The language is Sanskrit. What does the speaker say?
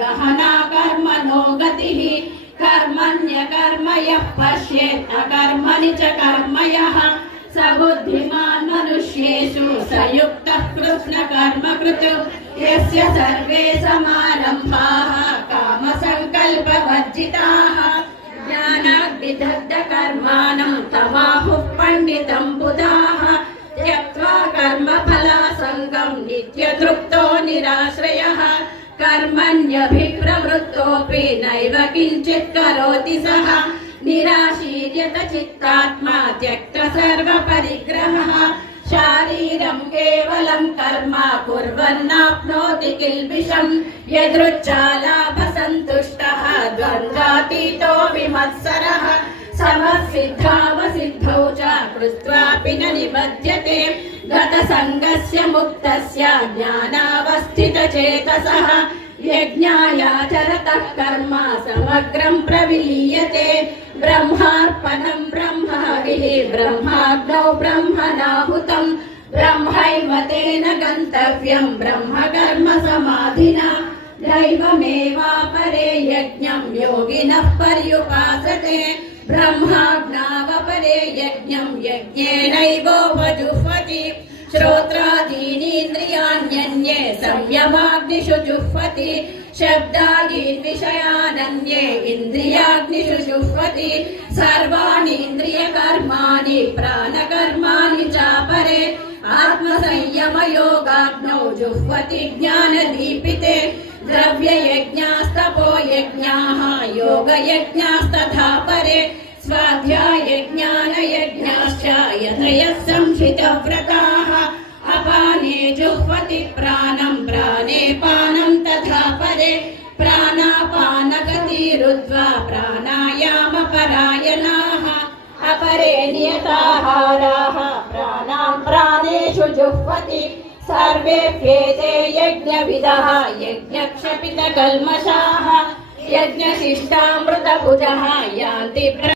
गहना कर्मणो गतिः कर्मण्यकर्म यः पश्येत् अकर्मणि च कर्म यः स बुद्धिमान् मनुष्येषु स युक्तः कृष्णकर्मकृत् यस्य सर्वे समारम्भाः कामसङ्कल्पवर्जिताः ज्ञानाग्निदग्धकर्माणं तमाहुः पण्डितं बुधाः त्यक्त्वा कर्मफलासङ्गं नित्यतृप्तो निराश्रयः कर्मण्यभिप्रवृत्तोऽपि नैव किञ्चित् करोति सः निराशीर्यत चित्तात्मा त्यक्त सर्वपरिग्रहः शारीरं केवलं कर्म कुर्वन्नाप्नोति किल्बिषम् यदृच्छालाभसन्तुष्टः द्वन्द्वातीतो विमत्सरः समसिद्धावसिद्धौ च कृत्वापि न निबध्यते गतसङ्गस्य मुक्तस्य ज्ञानावस्थितचेतसः यज्ञायाचरतः कर्म समग्रं प्रविलीयते ब्रह्मार्पणं ब्रह्महविः ब्रह्माग्नौ ब्रह्मणाहुतं ब्रह्मैव तेन गन्तव्यं ब्रह्मकर्म समाधिना दैवमेवापरे यज्ञं योगिनः पर्युपासते ब्रह्माज्ञावपरे यज्ञं यज्ञेनैवोपजुह्वति श्रोत्रादीनीन्द्रियाण्यन्ये संयमाग्निषु जुह्वति शब्दादीन् विषयानन्ये इन्द्रियाग्निषु जुह्वति सर्वाणीन्द्रियकर्माणि प्राणकर्माणि चापरे आत्मसंयमयोगाग्नौ जुह्वति ज्ञानदीपिते द्रव्ययज्ञास्तपो यज्ञाः योगयज्ञास्तथा परे स्वाध्यायज्ञानयज्ञाश्च यतयः संहितव्रताः अपाने जुह्वति प्राणं प्राणे पानं तथा परे प्राणापानगतिरुद्ध्वा प्राणायामपरायणाः अपरे नियताहाराः प्राणां प्राणेषु जुह्वति सर्वेऽप्येते यज्ञविदः यज्ञक्षपितकल्मषाः यज्ञशिष्टामृतभुजः यान्ति